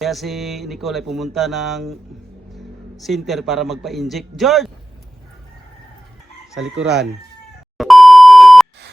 Kaya si Nicole ay pumunta ng center para magpa-inject. George! Sa likuran.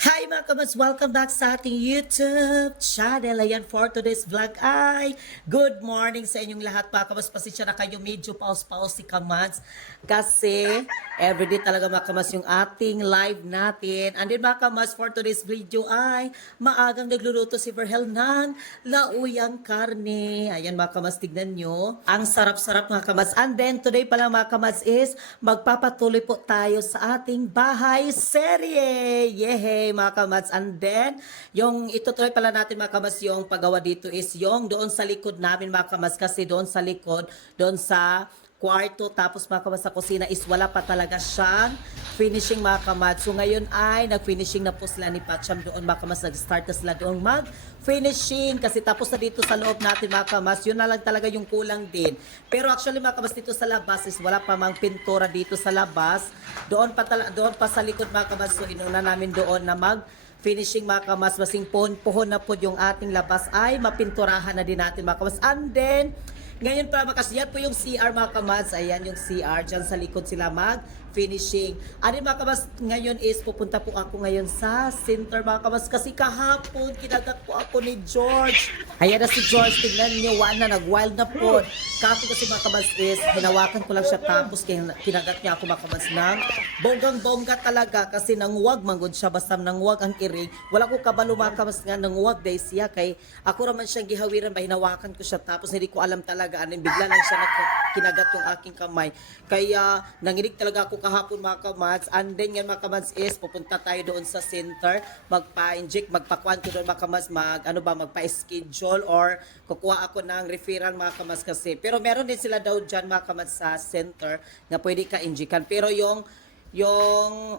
Hi mga kamas! Welcome back sa ating YouTube channel. Ayan, for today's vlog ay good morning sa inyong lahat mga kamas. Pasensya na kayo, medyo pause-pause si kamas kasi everyday talaga mga kamas yung ating live natin. And then mga kamas, for today's video ay maagang nagluluto si Verhel ng lauyang karne. Ayan mga kamas, tignan nyo. Ang sarap-sarap mga kamas. And then today pala mga kamas is magpapatuloy po tayo sa ating bahay serye. Yehey mga kamats. And then, yung itutuloy pala natin mga kamats, yung paggawa dito is yung doon sa likod namin mga kamats, kasi doon sa likod, doon sa kwarto, tapos mga kamats sa kusina is wala pa talaga siyang finishing mga kamats. So ngayon ay nag-finishing na po sila ni Patcham doon mga kamats, nag-start na sila doon mag-finishing kasi tapos na dito sa loob natin mga kamats, yun na lang talaga yung kulang din. Pero actually mga kamats, dito sa labas is wala pa mang pintura dito sa labas, doon pa sa likod mga kamats. So inuna namin doon na finishing mga kamas, masing pohon na po yung ating labas ay mapinturahan na din natin mga kamas. And then, ngayon pa makasiyat po yung CR mga kamas. Ayan yung CR, dyan sa likod sila mag-finishing. Ano mga kamas, ngayon is pupunta po ako ngayon sa center mga kamas kasi kahapon kinagat po ako ni George. Ayan na si George, tignan nyo, nag-wild na po. Kahapon kasi mga kamas is, hinawakan ko lang siya tapos kinagat niya ako mga kamas ng bonggang-bongga talaga kasi nanguwag manggod siya, basta nanguwag ang iring. Wala ko kabalo mga kamas nga nanguwag dahil siya kay ako raman siyang gihawiran ba, hinawakan ko siya tapos hindi ko alam talaga bigla lang siya kinagat yung aking kamay. Kaya nanginig talaga ako kahapon mga kamats. And then yan mga kamats is pupunta tayo doon sa center, magpa-inject, magpakuan ko doon mga kamats, magpa-schedule or kukuha ako ng referral mga kamats kasi. Pero meron din sila daw dyan mga kamats sa center na pwede ka injikan. Pero yung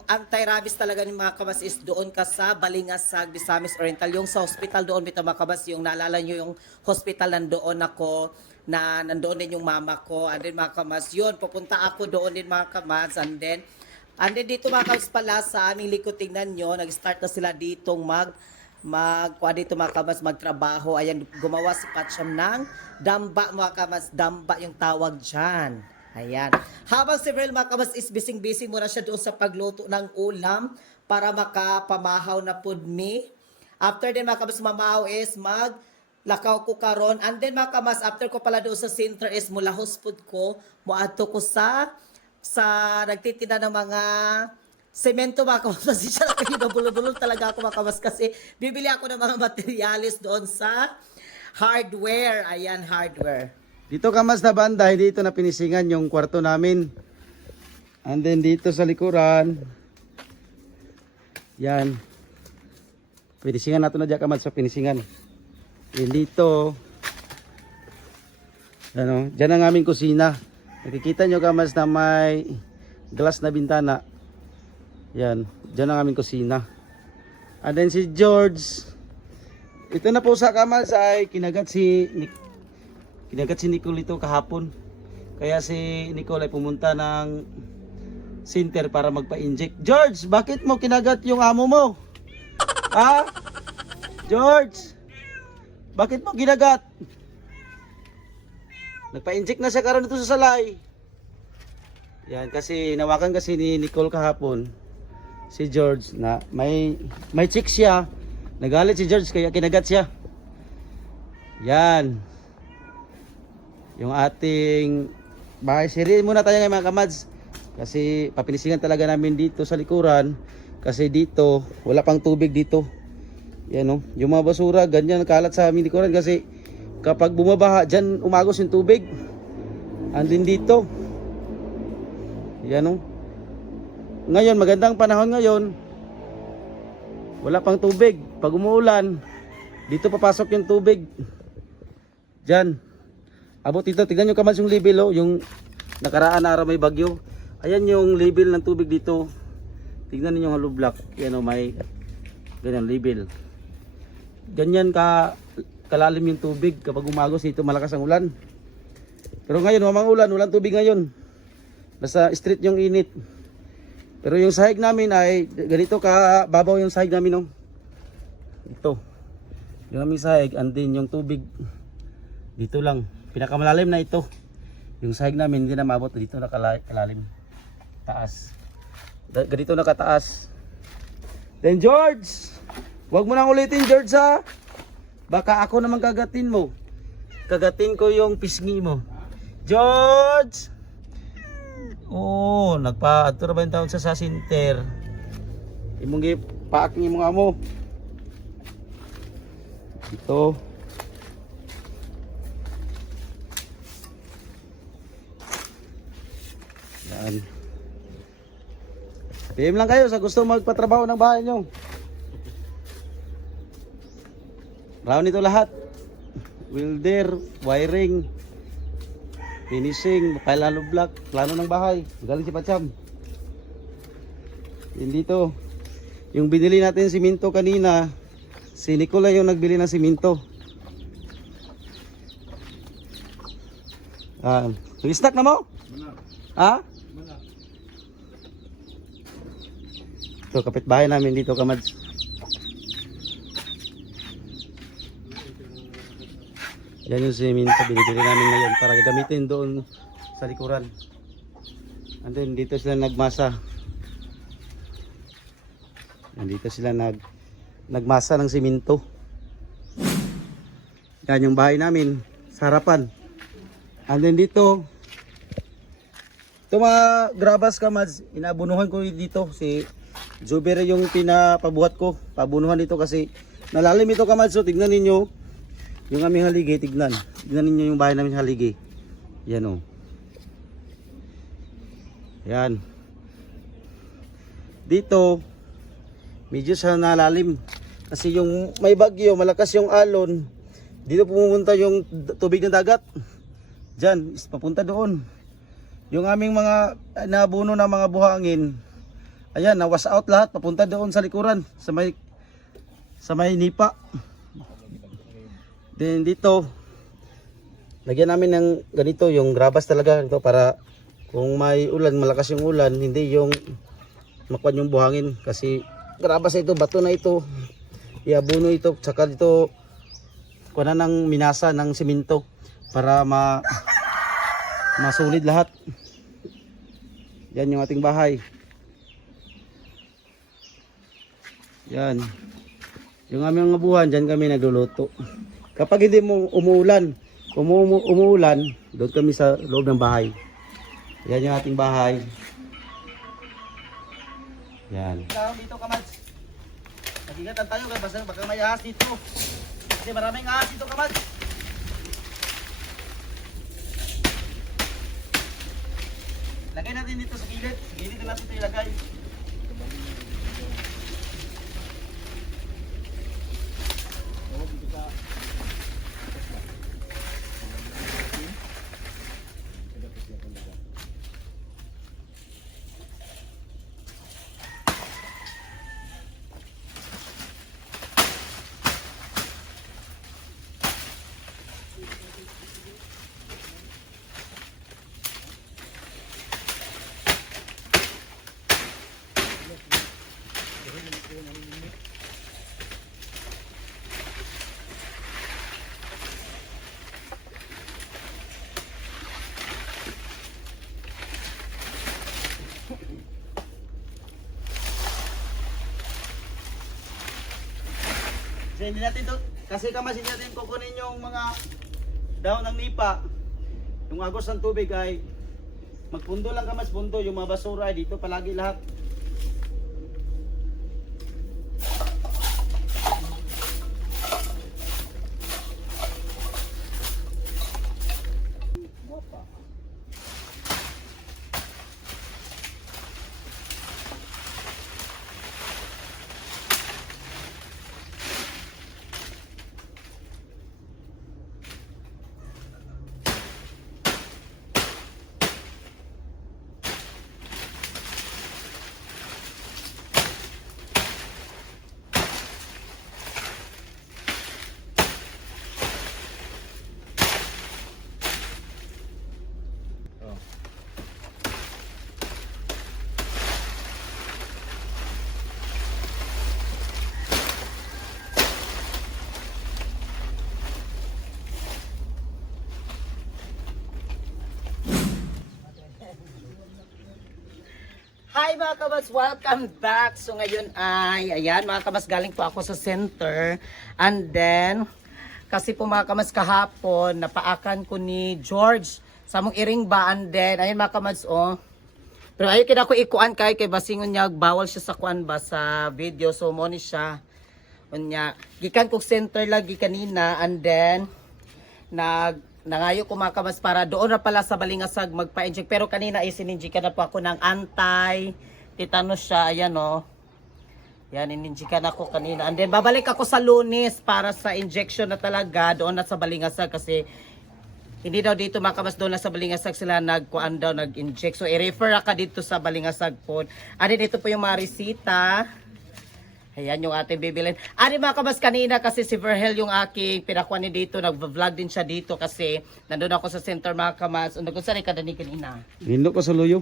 anti-rabies talaga ni mga kabas is doon ka sa Balingasag, Misamis Oriental. Yung sa hospital doon, mga kabas, yung naalala nyo yung hospital nandoon ako, na nandoon din yung mama ko. And then mga kabas, yun, pupunta ako doon din mga kabas. And then dito mga kabas pala sa aming likod, tingnan nyo, nag-start na sila ditong dito mga kabas, magtrabaho. Ayan, gumawa si Patcham ng damba mga kabas, damba yung tawag dyan. Ayan. Habang si Verhel mga kabas is busy muna siya doon sa pagluto ng ulam para makapamahaw na pud me. After din mga kabas mamahaw is maglakaw ko karon. And then mga kabas, after ko pala doon sa center is mulahos pud ko. Muadto ko sa nagtitinda ng mga semento mga kabas. Kasi siya na kayo nabulol-bulol talaga ako mga kabas kasi bibili ako ng mga materialis doon sa hardware. Ayan, hardware. Dito kamas na banda, dito na pinisingan yung kwarto namin. And then dito sa likuran. Yan. Pinisingan natin na dyan kamas sa pinisingan. Yan dito. Dyan ang aming kusina. Nakikita nyo kamas na may glass na bintana. Yan. Dyan ang aming kusina. And then si George. Ito na po sa kamas ay kinagat si Nicole ito kahapon. Kaya si Nicole ay pumunta ng center para magpa-inject. George, bakit mo kinagat yung amo mo? Ha? George, bakit mo kinagat? Nagpa-inject na siya karon dito sa salay. Yan, kasi nawakan kasi ni Nicole kahapon si George na may chick siya. Nagalit si George kaya kinagat siya. Yan. Yung ating bahay serye muna tayo ngayon mga kamads kasi papinisingan talaga namin dito sa likuran kasi dito wala pang tubig dito. Yan yung mga basura ganyan kalat sa aming likuran kasi kapag bumabaha dyan umagos yung tubig. Andin dito yan ngayon magandang panahon ngayon, wala pang tubig. Pag umuulan dito papasok yung tubig dyan. Abot dito, tignan nyo kamas yung level yung nakaraan na araw may bagyo. Ayan yung level ng tubig dito. Tignan niyo yung hollow block. Yan may ganyan level. Ganyan kalalim yung tubig kapag umagos dito malakas ang ulan. Pero ngayon mamang ulan, walang tubig ngayon. Basta street yung init. Pero yung sahig namin ay ganito babaw yung sahig namin Ito. Yung aming sahig and then yung tubig dito lang. Pinakamalalim na ito. Yung sahig namin hindi na maabot dito na kalalim. Taas. Ganito na kataas. Then George, wag mo nang ulitin George ha. Baka ako naman kagatin mo. Kagatin ko yung pisngi mo. George! Oh, nagpa-adto na ba yung taon sa center? Imong paak mo nga mo. Ito. Yan. PM lang kayo sa gusto magpatrabaho ng bahay nyo. Round ito lahat. Welder, wiring, finishing, kailan block, plano ng bahay. Galing si Pacham. Yan dito. Yung binili natin siminto kanina, si Nicola yung nagbili ng siminto. Nag-stack na mo? Ha? Ito, kapitbahay namin dito, Kamads. Yan yung siminto, binibili namin ngayon para gagamitin doon sa likuran. And then dito sila nagmasa. Nandito sila nagmasa ng siminto. Yan yung bahay namin sa harapan. And then dito, ito mga grabas, Kamads, inabunuhan ko dito. Si Zuber yung pinapabuhat ko. Pabunuhan dito kasi nalalim ito, Kamads. So tignan ninyo yung aming haligi. Tignan ninyo yung bahay namin haligi. Yan o. Yan. Dito medyo sa nalalim kasi yung may bagyo, malakas yung alon, dito pumunta yung tubig ng dagat. Diyan, papunta doon. Yung aming mga nabuno na mga buhangin, ayan, na-wash out lahat, papunta doon sa likuran, sa may nipa. Then dito, lagyan namin ng ganito, yung grabas talaga ito para kung may ulan, malakas yung ulan, hindi yung makwan yung buhangin kasi grabas ito, bato na ito, iabuno ito, tsaka dito kuha ng minasa ng simento para masulid lahat. Yan yung ating bahay. Yan yung aming mga buwan, dyan kami nagluluto. Kapag hindi mo umuulan, doon kami sa loob ng bahay. Yan yung ating bahay. Yan. Dito, Kamads. Nag-ingatan tayo kasi baka may ahas dito. Kasi maraming ahas dito, Kamads. Lagay natin dito sa gilid. Sa gilid na natin ito ilagay. Hindi natin to, kasi Kamads, hindi natin kukunin yung mga dahon ng nipa. Yung agos ng tubig ay magpundo lang, Kamads, pundo. Yung mga basura ay dito palagi lahat. Hi mga kabas, welcome back. So ngayon ay, ayan mga kabas, galing po ako sa center. And then, kasi po mga kabas kahapon, napaakan ko ni George sa mong iring ba. And then, ayan mga kabas, oh. Pero ayaw kina ko ikuan kay basingon niya, bawal siya sa kuan ba sa video. So mo ni siya. Unya, gikan kog center lagi kanina. And then, nangayo ko mga kabas para doon na pala sa Balingasag magpa-inject. Pero kanina isininjikan na po ako ng anti-tetanus siya. Ayan o. Yan, ininjikan ako kanina. And then babalik ako sa Lunes para sa injection na talaga doon na sa Balingasag. Kasi hindi daw dito mga kabas, doon na sa Balingasag sila nag-kuan daw, nag-inject. So i-refer ka dito sa Balingasag po. And then ito po yung mga resita. Ayan yung ating bibilin. Ari mga kabas kanina kasi si Verhel yung aking pinakuha ni dito. Nag-vlog din siya dito kasi nandun ako sa center mga kabas. Kung saan ka dani kanina? Hindo ko sa luyo.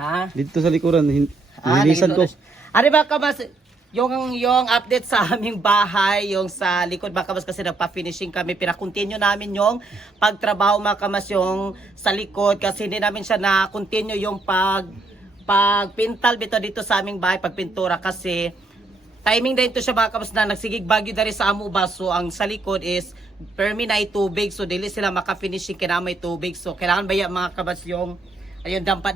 Ha? Dito sa likuran, nilisan ko. Ari mga kabas, yung update sa aming bahay, yung sa likod mga kabas kasi nagpa-finishing kami. Pinakontinue namin yung pagtrabaho mga kabas yung sa likod kasi hindi namin siya na-continue yung pagpintal dito sa aming bahay, pagpintura kasi timing din to siya mga kabas na nagsigig bagyo dari sa amo ba. So ang sa likod is permi na itubig. So dili sila maka-finishing kinamay tubig. So kailangan ba mga kabas yung ayun dampa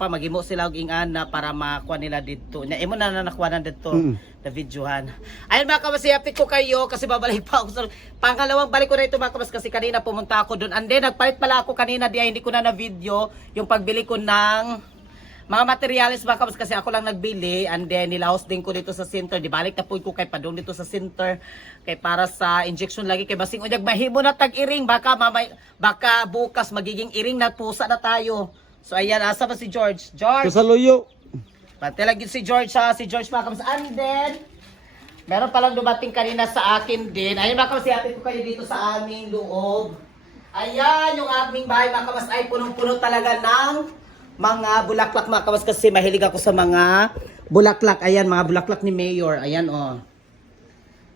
pa maghimo sila og ingana para makuha nila dito. Nya imo na nakuha na dito na videohan. Ayun mga kabas, i-update ko kayo kasi babalik pa ako sa pangalawang balik ko na ito mga kabas kasi kanina pumunta ako doon. And then nagpalit pala ako kanina diya hindi ko na video yung pagbili ko ng mga materials mga kabas kasi ako lang nagbili. And then nilaos din ko dito sa center. Di balik na po ko kay padong dito sa center kay para sa injection lagi kay basing unyag mahimo na tag-iring baka bukas magiging iring na pusa na tayo. So ayan, asa ba si George? George! Sa luyo. Pati lagi si George ha, si George mga kabas. And then meron palang dumating kanina sa akin din. Ayun mga kabas, i-update ko kayo dito sa aming loob. Ayan yung aming bahay mga kabas ay punong-puno talaga ng mga bulaklak mga kabas kasi mahilig ako sa mga bulaklak. Ayan, mga bulaklak ni Mayor. Ayan, oh.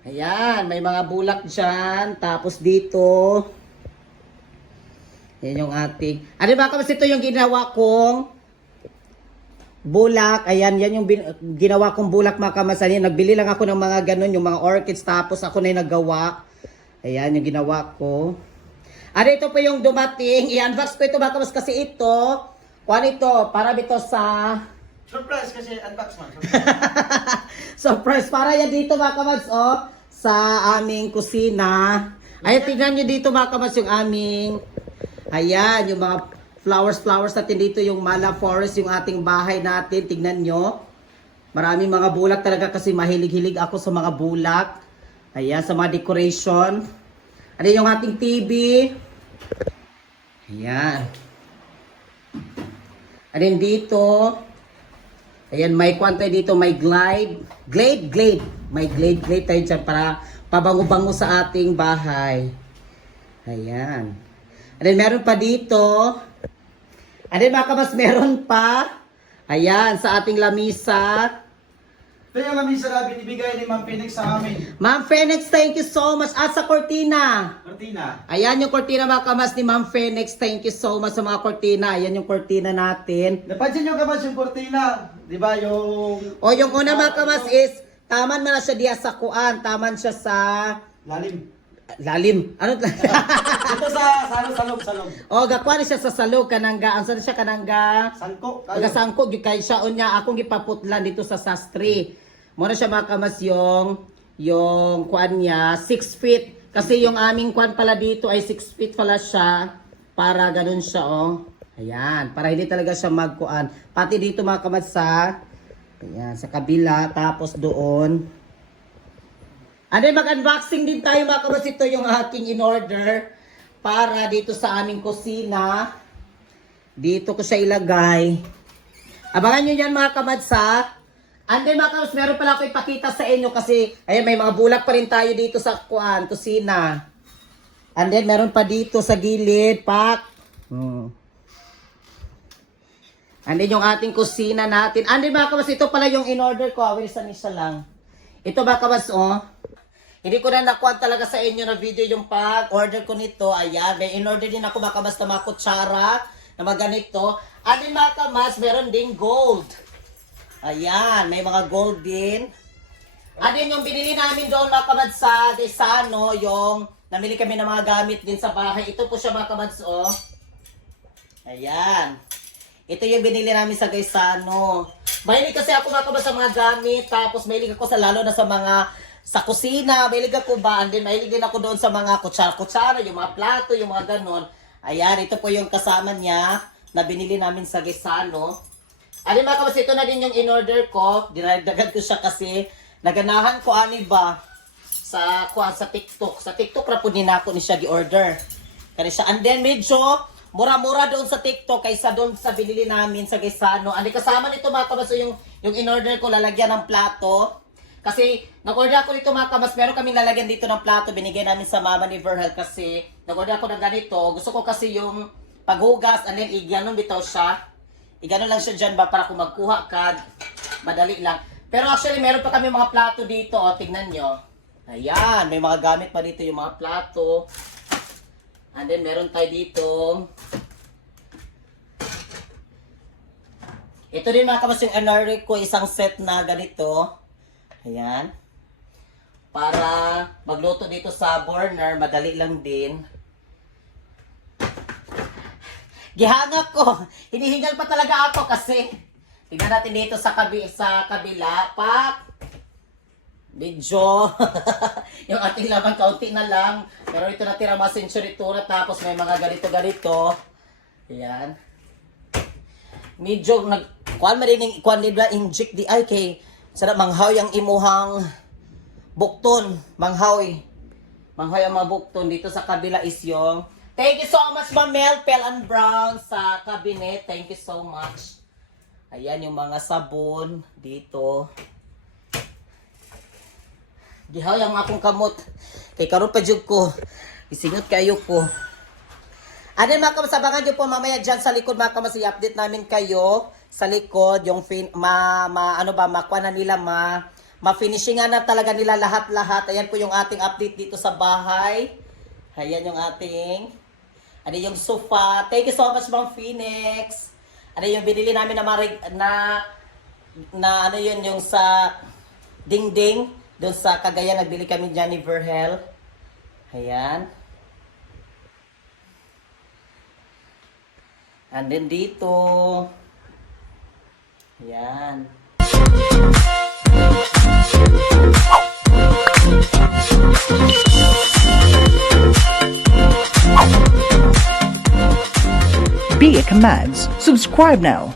Ayan, may mga bulak dyan. Tapos dito, yan yung ating. Ano mga kabas, ito yung ginawa kong bulak. Ayan, yan yung ginawa kong bulak mga kabas. Ayan, nagbili lang ako ng mga ganun, yung mga orchids. Tapos ako na yung nagawa. Ayan, yung ginawa ko. Ano ito po yung dumating. I-unbox ko ito mga kabas kasi ito. Kuan ito, para dito sa Surprise kasi unbox man. surprise, para yan dito mga kabats, oh, sa aming kusina. Ayan, tingnan nyo dito mga kabats yung aming, ayan, yung mga flowers natin dito, yung Mala Forest, yung ating bahay natin, tingnan nyo. Maraming mga bulak talaga kasi mahilig-hilig ako sa mga bulak. Ayan, sa mga decoration. Ano yung ating TV. Ayan. And then dito, ayan, may kwanta dito, may glade. May glade tayo dyan para pabango-bango sa ating bahay. Ayan. And then meron pa dito. And then mga kabas, meron pa. Ayan, sa ating lamisa. Ito yung kami sa binibigay ni Ma'am Phoenix sa amin. Ma'am Phoenix, thank you so much. At sa cortina. Cortina. Ayan yung cortina mga kabas ni Ma'am Phoenix. Thank you so much sa mga cortina. Ayan yung cortina natin. Napansin nyo kabas yung cortina. Di ba yung... O yung una mga kabas is, taman man na siya diya sa kuan. Taman siya sa... Lalim. Ano? Ito sa salog. O, gakuan siya sa salog. Kanangga. Ang siya kanangga? Sangko. Sangko. Kaya siya unya. Akong gipaputlan dito sa sastri. Muna siya mga kabas yung kuan niya. 6 feet. Kasi yung aming kuan pala dito ay 6 feet pala siya. Para ganun siya, oh. Ayan. Para hindi talaga siya magkuan. Pati dito mga kabas ayan, sa kabila. Tapos doon. Ano mag-unboxing din tayo mga kabas. Ito yung aking in-order para dito sa aming kusina. Dito ko siya ilagay. Abangan nyo yan mga kabas And then mga kabas, meron pala ako ipakita sa inyo kasi ayan, may mga bulak pa rin tayo dito sa kusina. And then meron pa dito sa gilid, pak. And then yung ating kusina natin. And then mga kabas, ito pala yung in-order ko. Wilisan isa lang. Ito mga kabas, oh. Hindi ko na nakuha talaga sa inyo na video yung pag-order ko nito. Ayan, may in-order din ako mga kabas na mga kutsara. na mga ganito. At din mga kamads, meron ding gold. Ayan, may mga gold din. At din yung binili namin doon mga kamads sa Desano, yung namili kami ng mga gamit din sa bahay. Ito po siya mga kamads, oh. Ayan. Ito yung binili namin sa Desano. Mahilig kasi ako mga kamads sa mga gamit. Tapos mahilig ako sa lalo na sa mga sa kusina. Mahilig ako ba? And then mahilig din ako doon sa mga kutsara-kutsara, yung mga plato, yung mga ganon. Ayan, ito po yung kasama niya na binili namin sa Desano. Ano mga kamads, ito na din yung in-order ko. Dinagdagan ko siya kasi naganahan ko ani ba sa TikTok. Sa TikTok ra po din ako ni siya gi-order. Kani siya. And then medyo mura-mura doon sa TikTok kaysa doon sa binili namin sa Desano. Ano kasama nito mga kamads, yung in-order ko lalagyan ng plato. Kasi nag-order ako dito mga kamads, meron kaming lalagyan dito ng plato, binigay namin sa mama ni Verhel kasi nag-order ako ng ganito. Gusto ko kasi yung paghugas and then iganon bitaw siya. Iganon lang siya dyan ba para kung magkuha ka, madali lang. Pero actually meron pa kami mga plato dito, o tignan nyo. Ayan, may mga gamit pa dito yung mga plato. And then meron tayo dito. Ito din mga kamads yung in-order ko, isang set na ganito. Ayan. Para magluto dito sa burner, madali lang din. Gihangak ko. Hinihingal pa talaga ako kasi tingnan natin dito sa kabila. Pak! Medyo yung ating laman kaunti na lang. Pero ito natira mga sensoritura tapos may mga ganito-ganito. Ayan. Medyo kuan marining kuan libra inject di ay kay sada manghaw yang imuhang bukton, manghaw ang mga bukton dito sa kabila is yung thank you so much Ma'am Mel Pel and Brown sa cabinet. Thank you so much. Ayan yung mga sabon dito. Gihaw yung akong kamot. Kay karon pa jud ko. Isingot kayo ko. Ano mga kamads, abangan nyo po mamaya dyan sa likod mga kamads, i-update namin kayo sa likod, yung makuha na nila, ma-finishingan na talaga nila lahat-lahat. Ayan po yung ating update dito sa bahay. Ayan yung ating, ano yung sofa. Thank you so much Ma'am Phoenix. Ano yung binili namin na ano yun, yung sa dingding, doon sa Cagayan, nagbili kami dyan ni Verhel. Ayan. And then dito. Ayan. Be a Commands. Subscribe now.